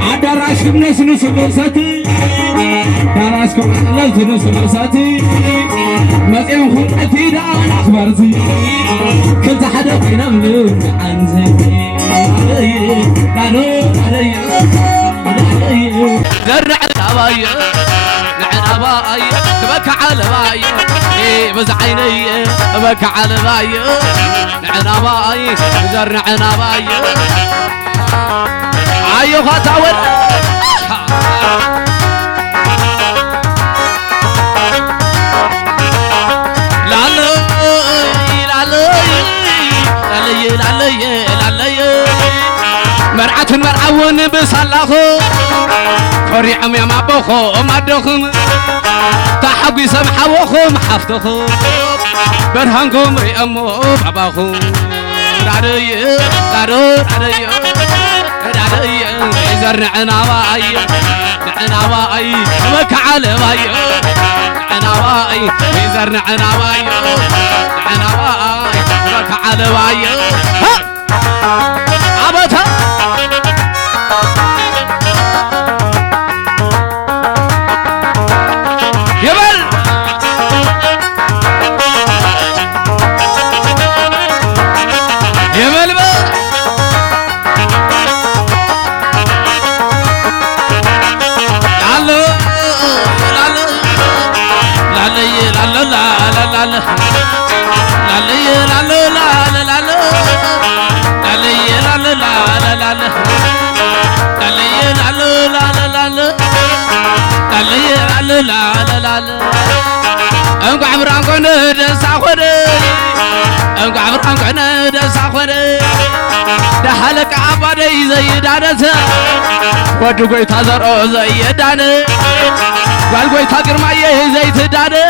عدراش الناس نص برساتي دراسكم على نص برساتي مزيان خلقتي دا أخبرتي كنت حدا فينا ملون عنزتي زرع الأباية نعن أباية تبكى على باية بز عيني بكى على باية نعن أباية زرع أباية عيو خطاول مرعة مرعون بصلاخو فريعم يا مابوخو مادوخم تحقي سمحوخم حفتخو برهنكم ريامو باباخو رادي رادي زرعنا باي نعنا باي وكعل باي نعنا باي زرعنا باي نعنا باي وكعل باي عبتها يبل يبل أنك عبران كنا دساخوري أنك عبران كنا دساخوري دحلك عبادي زي دانسا ودو قوي تازر زي داني قال قوي تاقر معي زي تداني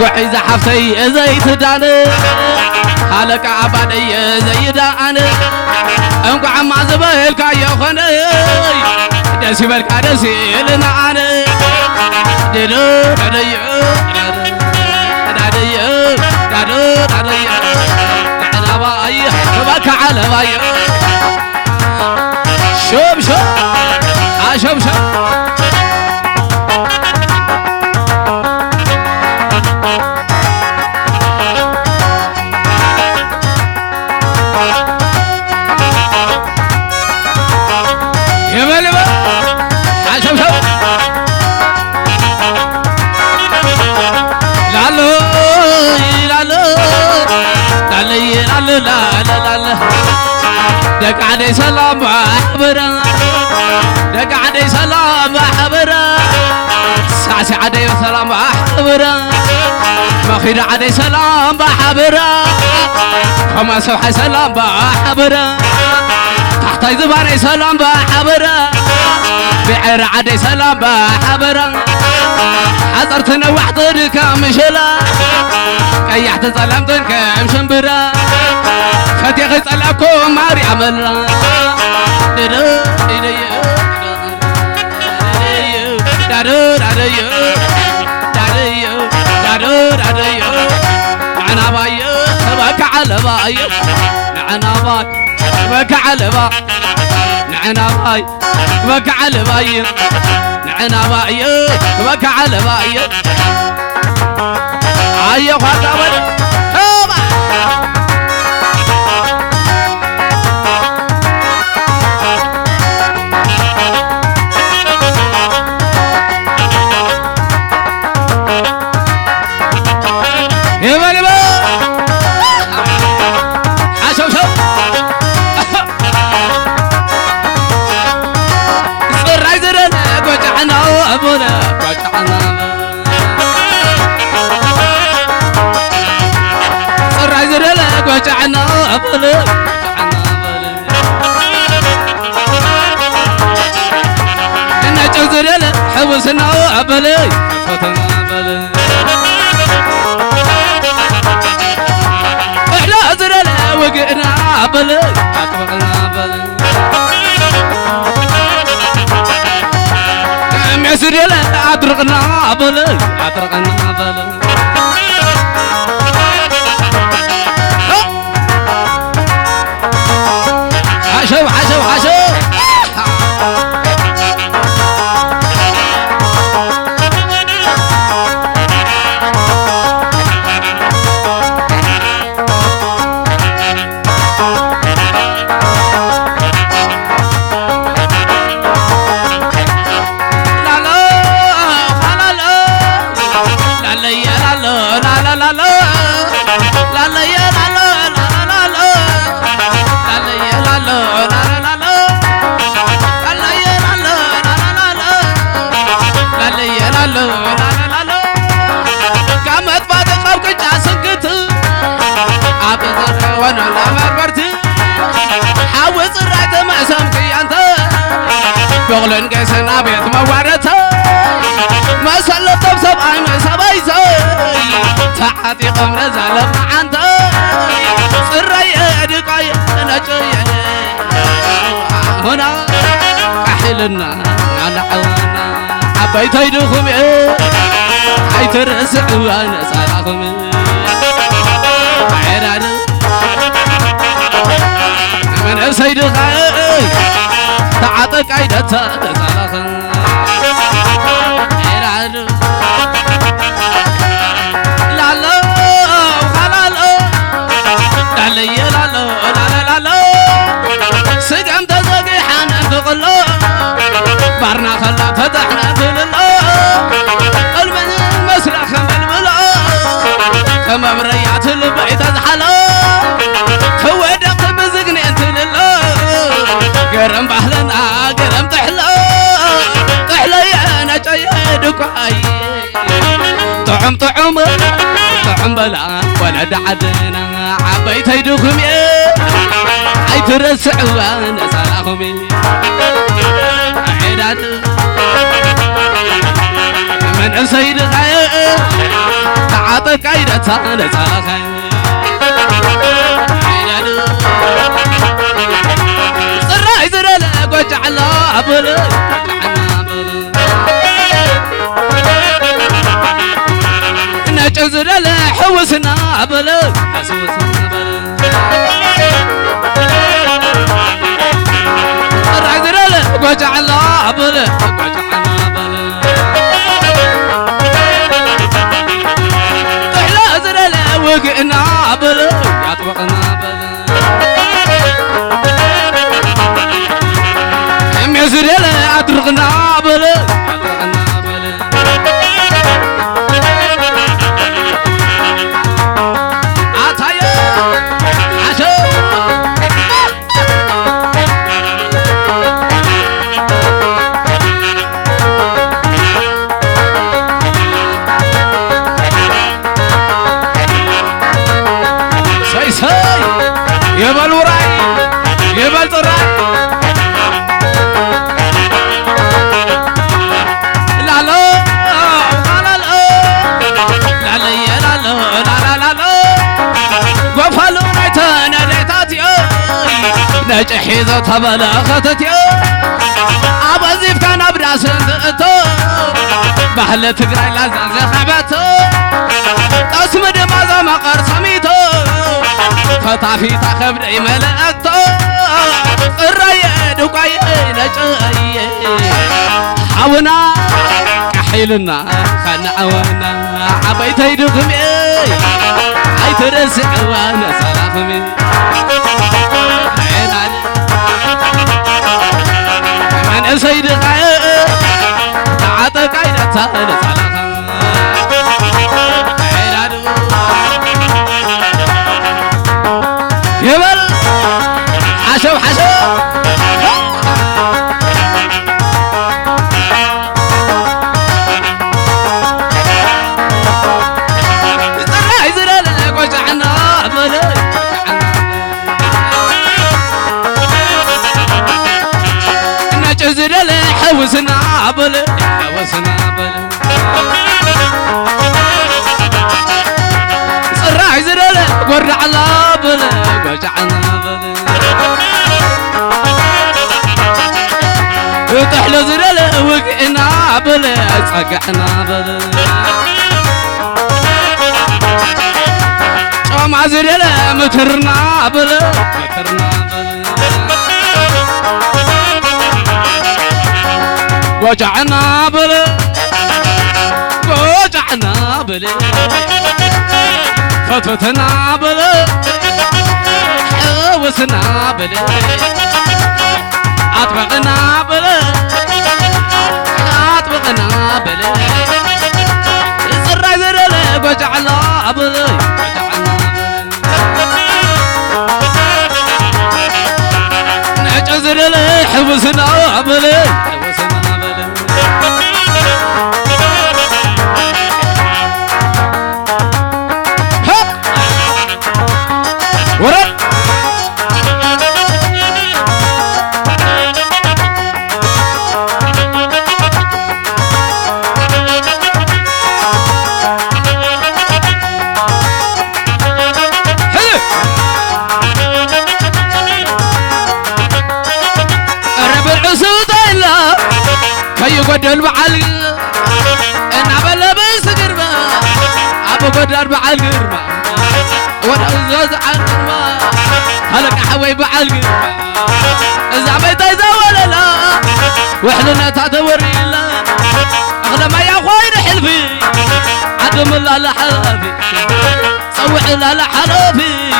قوي زحفتي زي تداني حالك عبادي زي داني أنك عم عزبهلك يا خني دسي بالك دسي لنعاني دلو دليو دليو دلو دليو نحنا باي تبكى على باي شوف شوف شوف يا ملبا شوف شوف لا لا لا دق علي سلام حبرا دق علي سلام حبرا ساسي علي سلام حبرا مخير علي سلام حبرا خما سوح سلام حبرا تحت زباني سلام حبرا بعير علي سلام حبرا حضرتنا وحضر كامشلا كيحت ظلمتن كم شنبرا فتي غسلكم ماري عمل نعنا باي بك على باي نعنا باي بك على باي نعنا باي بك على باي نعنا باي بك على باي أيوة خطابة وجعنا أبله إن جزر له حوسنا أبله فتنا أبله إحنا زر له وقعنا أبله أكبرنا أبله مسر له أطرقنا أبله أطرقنا أبله لا لا يا لا لا لا لا لا لا يا لا لا لا لا لا لا يا لا لا لا لا لا يا لا لا لا كامت فاتق أو كجا سكت أبغى وانا لا مربرت حاوز الرات ما سمكي أنت بغلن قيسنا بيت موارته ما سلطت بسبعي ما سبعي زي تعاتي قمر زالب عنده سري أدقاي نجي هنا كحلنا على عوانا حبيت يدخم حيترسع وانا صراخم عيران من سيد خاي تعاتك عيدتها صراخم بارنا خلا فتحنا في الله المسرح خمل ملا كما بريات البيت ازحلا فودق بزقني انت لله قرم بحلنا قرم تحلا تحلا يا انا جيدك طعم طعم طعم بلا ولا دعدنا عبيت يدخم يا حيترسع وانا سلاخم من سيد خير تعاطك عيدتها نزال خير صراي زرالك وجعلا عبلك نجع زرالك حوسنا عبلك حسوسنا عبلك وجعلا عبلك احلى زرلا وقعنا عبلك يطبقنا بلك ام زرلا ادرغنا عبلك يطبقنا بلك عطايا عشو يبل وراي يبل طراي لا لا لا لا لا لا يا لا لا لا لا لا وفلو نيتنا ليتاتي نجحي ذا تبلا خطتي أبزيف كان أبراس انتو بحلة تقرأي لازم خبتو أسمد مازا مقر سميتو فتافي تخبري ملأتو الرأي دقاي نجاي حاونا كحيلنا خنا عوانا عبيت يدخمي هاي ترسع وانا سلاخمي من سيد خير تعاتك عيدتها سلاخمي يبل حشو حشو زرع زرع وجعنا بلك نجزر حوسنا بلك حوسنا بلك زرع زرع ورع على بلك وجعنا تحلى زرلا وقعنا بلا صقعنا بلا شوم زرلا مترنا بلا مترنا بلا وجعنا بلا وجعنا بلا فتفتنا بلا حوسنا بلا أطبقنا بلا أطبقنا بلا زرع زرع وجعنا بلا وجعنا كي يقدر بعلق أنا بلبس قربة أبو قدر بعلق وانا أزاز عالقربة هلك حوي بعلق إذا ما يتزول لا وحلنا تعتوري لا أغلى ما يا خوين حلفي عدم الله لحلافي صوح الله لحلافي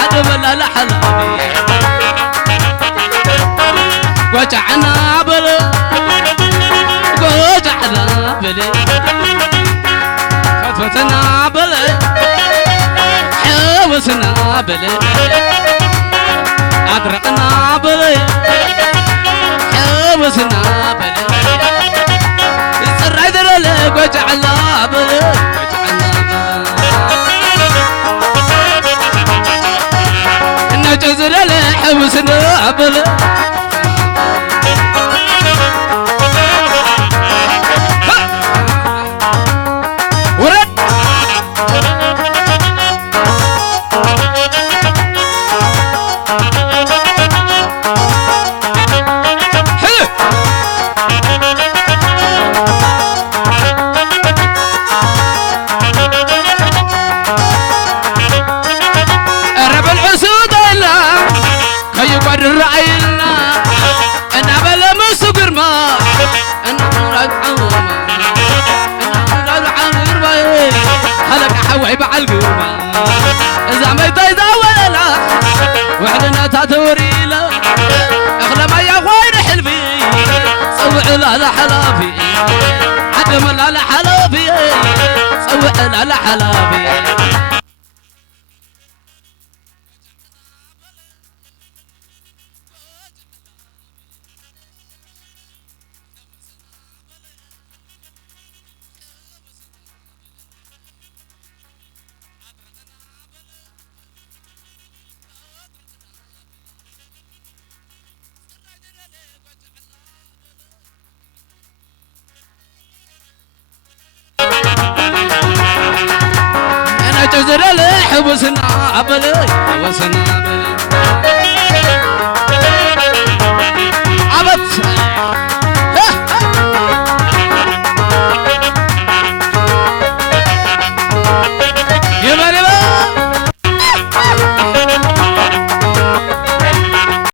عدم الله لحلافي وجعنا بلي وجعنا بلي فتفتنا بلي حوسنا بلي أدرقنا بلي حوسنا بلي السرعي دلالك وجعنا بلي نجز للي حوسنا بلي إذا ما يتزول لا وحدنا تاتوري لا أغلى ما يا خوين حلفي صوع لا لحلافي عدم لا لحلافي صوع لا لحلافي حوسنا بلي حوسنا